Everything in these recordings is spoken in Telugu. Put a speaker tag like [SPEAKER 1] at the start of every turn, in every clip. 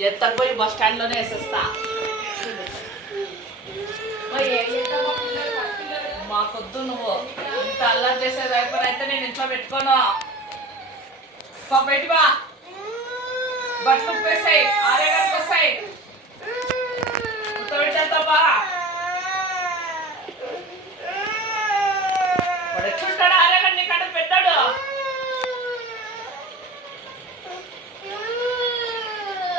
[SPEAKER 1] ఎత్తకపోయి బస్ స్టాండ్లోనే వేసేస్తా. మాకొద్దు నువ్వు. ఇంత అల్లరి చేసే వైపర్ అయితే నేను ఇంట్లో పెట్టుకోను. బయటి బా. బట్టలు ఉప్పేసాయి ఆరే గంటకు వస్తాయి.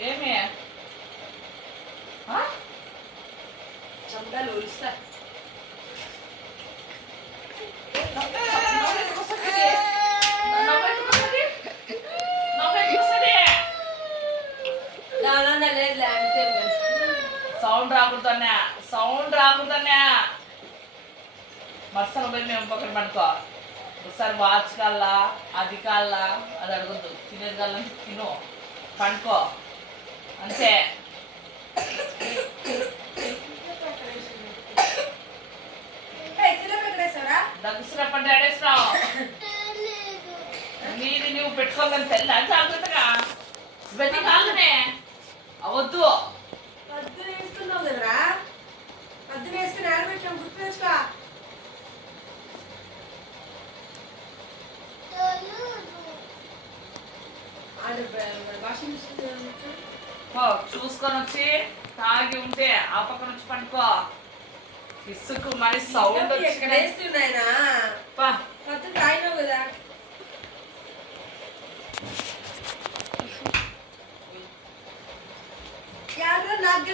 [SPEAKER 1] ఏమి?
[SPEAKER 2] చందాలు ఉరిస్తా
[SPEAKER 1] సౌండ్ రాకూడదన్నా సౌండ్ రాకూడదన్నా. మరుసలు పోయి మేము పక్కన పడుకో. ఒకసారి వాచ్ కల్లా అది కల్లా అది అడగద్దు. తినేది కల్లా తిను. పండుకో. అంతే. దగ్గుసినప్పటి ఆడేసినావు నీది నువ్వు పెట్టుకోగలని తెల్ల? జాగ్రత్తగా. ఇవన్నీ కాదునే అవద్దు
[SPEAKER 2] పద్దున వేసుకున్నావు కదరా? పద్దున వేసుకుని ఆడబెట్టాం గుర్తు వేసుకో ఆడ వాషింగ్ మిషన్
[SPEAKER 1] చూసుకొని వచ్చి తాగి ఉంటే ఆ పక్కన వచ్చి పండుకో. ఇసుకు మరి సౌండ్
[SPEAKER 2] కదా. నాకు